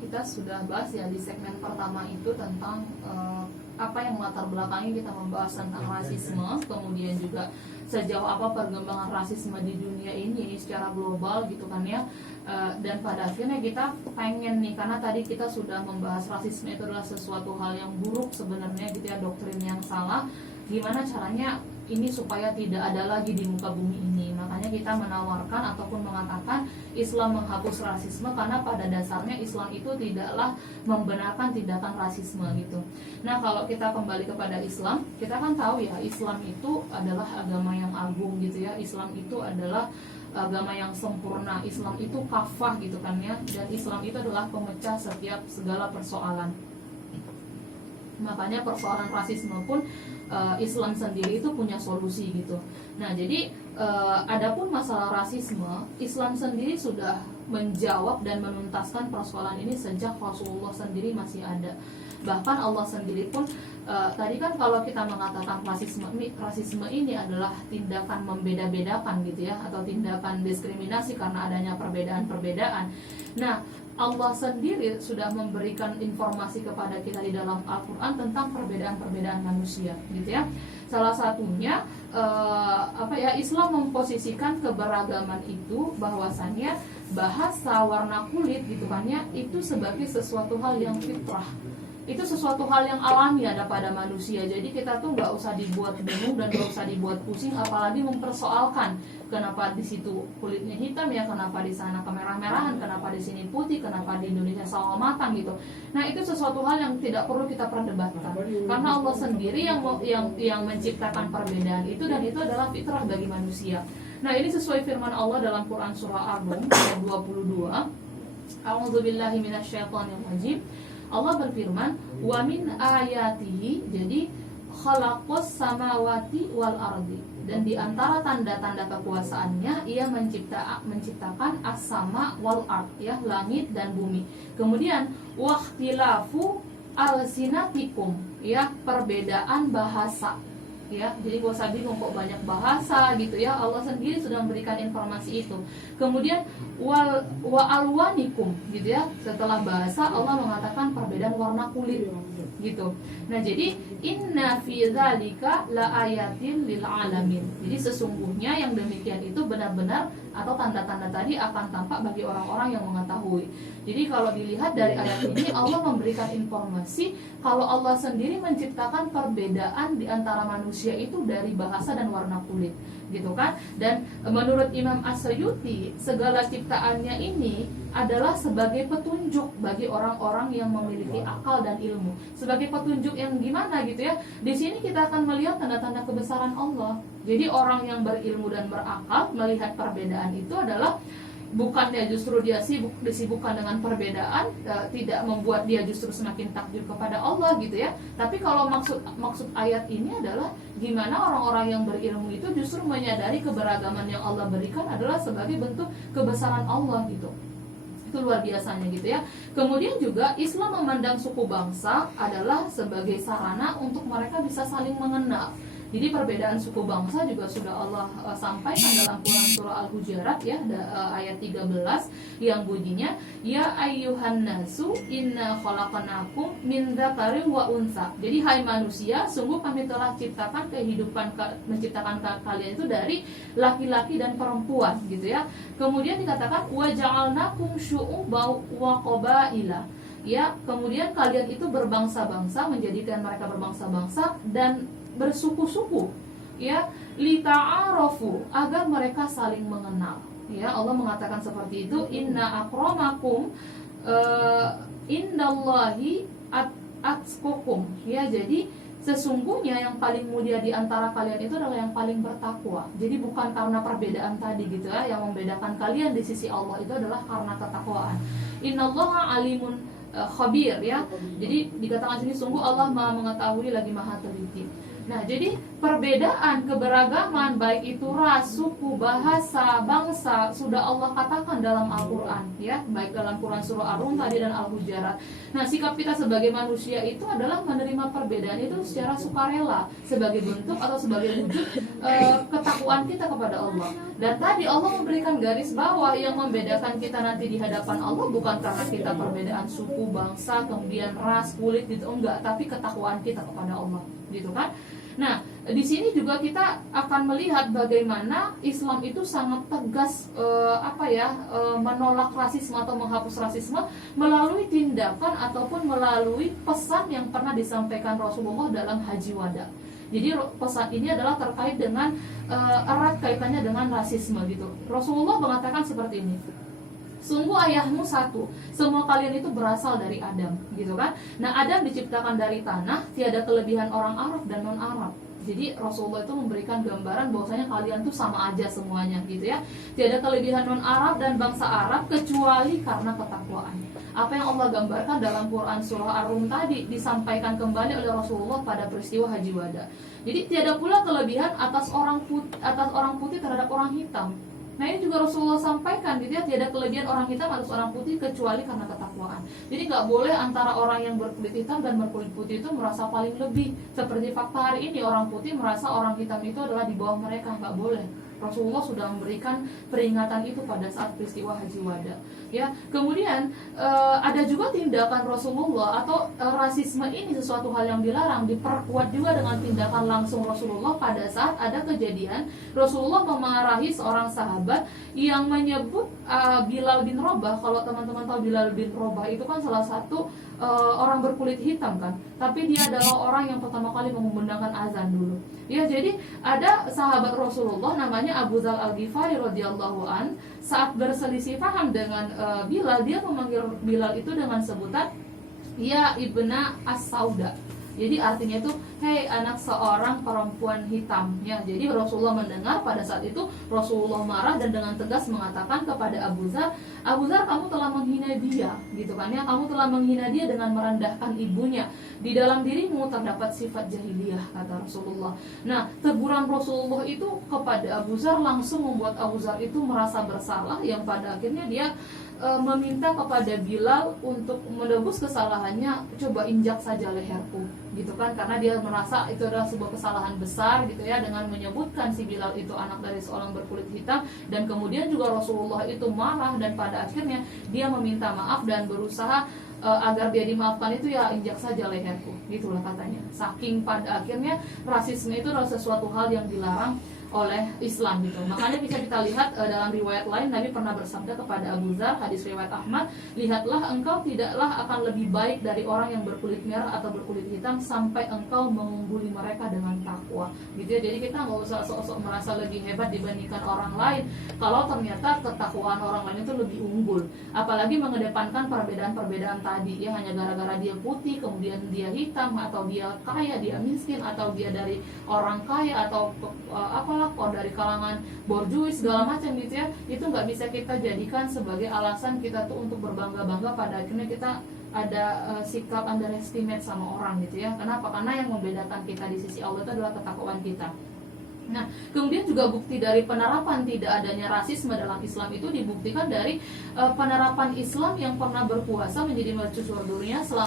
kita sudah bahas ya di segmen pertama itu tentang apa yang melatar belakangi kita membahas tentang rasisme, kemudian juga sejauh apa perkembangan rasisme di dunia ini secara global gitu kan ya. Dan pada akhirnya kita pengen nih, karena tadi kita sudah membahas rasisme itu adalah sesuatu hal yang buruk sebenarnya gitu ya, doktrin yang salah. Gimana caranya ini supaya tidak ada lagi di muka bumi ini. Makanya kita menawarkan ataupun mengatakan Islam menghapus rasisme, karena pada dasarnya Islam itu tidaklah membenarkan tindakan rasisme gitu. Nah, kalau kita kembali kepada Islam, kita kan tahu ya, Islam itu adalah agama yang agung gitu ya. Islam itu adalah agama yang sempurna. Islam itu kafah gitu kan ya. Dan Islam itu adalah pemecah setiap segala persoalan. Makanya persoalan rasisme pun Islam sendiri itu punya solusi gitu. Nah, jadi adapun masalah rasisme, Islam sendiri sudah menjawab dan menuntaskan persoalan ini sejak Rasulullah sendiri masih ada. Bahkan Allah sendiri pun tadi kan kalau kita mengatakan rasisme ini adalah tindakan membeda-bedakan gitu ya, atau tindakan diskriminasi karena adanya perbedaan-perbedaan. Nah, Allah sendiri sudah memberikan informasi kepada kita di dalam Al-Quran tentang perbedaan-perbedaan manusia, gitu ya. Salah satunya Islam memposisikan keberagaman itu bahwasannya bahasa, warna kulit, gitu kan ya, itu sebagai sesuatu hal yang fitrah. Itu sesuatu hal yang alami ada pada manusia. Jadi kita tuh nggak usah dibuat bingung dan nggak usah dibuat pusing, apalagi mempersoalkan kenapa di situ kulitnya hitam ya, kenapa di sana kemerah-merahan, kenapa di sini putih, kenapa di Indonesia sawo matang gitu. Nah, itu sesuatu hal yang tidak perlu kita perdebatkan, karena Allah sendiri yang menciptakan perbedaan itu, dan itu adalah fitrah bagi manusia. Nah, ini sesuai firman Allah dalam Quran surah Ar-Rum ayat 22. A'udzubillahi minasyaitonirrajim. Allah berfirman, wa min ayatihi, jadi khalaqus samawati wal ardi, dan di antara tanda-tanda kekuasaannya ia menciptakan as-sama wal ard, ya, langit dan bumi. Kemudian wahtilafu alsinatikum, ya, perbedaan bahasa. Ya, jadi gak usah bingung kok banyak bahasa gitu ya. Allah sendiri sudah memberikan informasi itu. Kemudian wa alwanikum gitu ya. Setelah bahasa Allah mengatakan perbedaan warna kulit gitu. Nah, jadi inna fi dzalika la ayatin lil alamin. Jadi sesungguhnya yang demikian itu benar-benar atau tanda-tanda tadi akan tampak bagi orang-orang yang mengetahui. Jadi kalau dilihat dari ayat ini, Allah memberikan informasi kalau Allah sendiri menciptakan perbedaan di antara manusia itu dari bahasa dan warna kulit, gitu kan? Dan menurut Imam As-Suyuti, segala ciptaannya ini adalah sebagai petunjuk bagi orang-orang yang memiliki akal dan ilmu. Sebagai petunjuk yang gimana gitu ya? Di sini kita akan melihat tanda-tanda kebesaran Allah. Jadi orang yang berilmu dan berakal melihat perbedaan itu adalah bukannya justru dia disibukkan dengan perbedaan, tidak membuat dia justru semakin takjub kepada Allah gitu ya. Tapi kalau maksud ayat ini adalah gimana orang-orang yang berilmu itu justru menyadari keberagaman yang Allah berikan adalah sebagai bentuk kebesaran Allah gitu. Itu luar biasanya gitu ya. Kemudian juga Islam memandang suku bangsa adalah sebagai sarana untuk mereka bisa saling mengenal. Jadi perbedaan suku bangsa juga sudah Allah sampaikan dalam Quran surah Al-Hujurat ya, ayat 13 yang bunyinya ya ayyuhan nasu inna khalaqnakum min dzakarin wa unsa. Jadi hai manusia, sungguh kami telah menciptakan kalian itu dari laki-laki dan perempuan gitu ya. Kemudian dikatakan wa ja'alnakum syu'uban wa qabaila. Ya, kemudian kalian itu berbangsa-bangsa, menjadikan mereka berbangsa-bangsa dan bersuku-suku, ya, lita'arafu, agar mereka saling mengenal. Ya, Allah mengatakan seperti itu, inna akramakum indallahi atqakum. Ya, jadi sesungguhnya yang paling mulia di antara kalian itu adalah yang paling bertakwa. Jadi bukan karena perbedaan tadi gitu ya, yang membedakan kalian di sisi Allah itu adalah karena ketakwaan. Innallaha alimun khabir, ya. Jadi dikatakan sini sungguh Allah Maha mengetahui lagi Maha teliti. Nah, jadi perbedaan, keberagaman, baik itu ras, suku, bahasa, bangsa, sudah Allah katakan dalam Al-Quran, ya, baik dalam Quran surah Ar-Rum tadi dan Al-Hujurat. Nah, sikap kita sebagai manusia itu adalah menerima perbedaan itu secara sukarela, sebagai bentuk atau sebagai wujud ketakwaan kita kepada Allah. Dan tadi Allah memberikan garis bawah yang membedakan kita nanti di hadapan Allah bukan karena kita perbedaan suku, bangsa, kemudian ras, kulit gitu, enggak, tapi ketakwaan kita kepada Allah, gitu kan? Nah, di sini juga kita akan melihat bagaimana Islam itu sangat tegas menolak rasisme atau menghapus rasisme melalui tindakan ataupun melalui pesan yang pernah disampaikan Rasulullah dalam Haji Wada. Jadi pesan ini adalah terkait dengan erat kaitannya dengan rasisme gitu. Rasulullah mengatakan seperti ini. Sungguh ayahmu satu, semua kalian itu berasal dari Adam, gitu kan? Nah, Adam diciptakan dari tanah, tiada kelebihan orang Arab dan non Arab. Jadi Rasulullah itu memberikan gambaran bahwasanya kalian tuh sama aja semuanya, gitu ya. Tiada kelebihan non Arab dan bangsa Arab kecuali karena ketakwaan. Apa yang Allah gambarkan dalam Quran surah Ar-Rum tadi disampaikan kembali oleh Rasulullah pada peristiwa Haji Wada. Jadi tiada pula kelebihan atas orang putih terhadap orang hitam. Nah, ini juga Rasulullah sampaikan gitu ya, tiada kelebihan orang hitam atas orang putih kecuali karena ketakwaan. Jadi nggak boleh antara orang yang berkulit hitam dan berkulit putih itu merasa paling lebih. Seperti fakta hari ini, orang putih merasa orang hitam itu adalah di bawah mereka, nggak boleh. Rasulullah sudah memberikan peringatan itu pada saat peristiwa Haji Wada. Ya, kemudian ada juga tindakan Rasulullah atau rasisme ini sesuatu hal yang dilarang diperkuat juga dengan tindakan langsung Rasulullah pada saat ada kejadian Rasulullah memarahi seorang sahabat yang menyebut Bilal bin Rabah. Kalau teman-teman tahu Bilal bin Rabah itu kan salah satu orang berkulit hitam kan, tapi dia adalah orang yang pertama kali mengumandangkan azan dulu. Ya, jadi ada sahabat Rasulullah namanya Abu Dzar Al-Ghifari radhiyallahu an, saat berselisih paham dengan Bilal, dia memanggil Bilal itu dengan sebutan ya ibna as-sauda. Jadi artinya itu hei anak seorang perempuan hitam ya. Jadi Rasulullah mendengar, pada saat itu Rasulullah marah dan dengan tegas mengatakan kepada Abu Dzar, Abu Dzar, kamu telah menghina dia, gitu kan ya. Kamu telah menghina dia dengan merendahkan ibunya. Di dalam dirimu terdapat sifat jahiliyah, kata Rasulullah. Nah, teguran Rasulullah itu kepada Abu Dzar langsung membuat Abu Dzar itu merasa bersalah, yang pada akhirnya dia meminta kepada Bilal untuk menebus kesalahannya, coba injak saja leherku, gitu kan, karena dia merasa itu adalah sebuah kesalahan besar gitu ya, dengan menyebutkan si Bilal itu anak dari seorang berkulit hitam. Dan kemudian juga Rasulullah itu marah dan pada akhirnya dia meminta maaf dan berusaha agar dia dimaafkan itu ya injak saja leherku, gitulah katanya. Saking pada akhirnya rasisme itu adalah sesuatu hal yang dilarang oleh Islam gitu. Makanya bisa kita lihat dalam riwayat lain Nabi pernah bersabda kepada Abu Dzar, hadis riwayat Ahmad, lihatlah engkau tidaklah akan lebih baik dari orang yang berkulit merah atau berkulit hitam sampai engkau mengungguli mereka dengan takwa gitu ya. Jadi kita nggak usah sok-sok merasa lebih hebat dibandingkan orang lain kalau ternyata ketakwaan orang lain itu lebih unggul. Apalagi mengedepankan perbedaan-perbedaan tadi ya, hanya gara-gara dia putih kemudian dia hitam, atau dia kaya dia miskin, atau dia dari orang kaya atau kalau dari kalangan borjuis segala macam gitu ya, itu nggak bisa kita jadikan sebagai alasan kita tuh untuk berbangga-bangga pada akhirnya kita ada sikap underestimate sama orang gitu ya. Kenapa? Karena yang membedakan kita di sisi Allah itu adalah ketakwaan kita. Nah, kemudian juga bukti dari penerapan tidak adanya rasisme dalam Islam itu dibuktikan dari penerapan Islam yang pernah berpuasa menjadi mercusuar dunia selama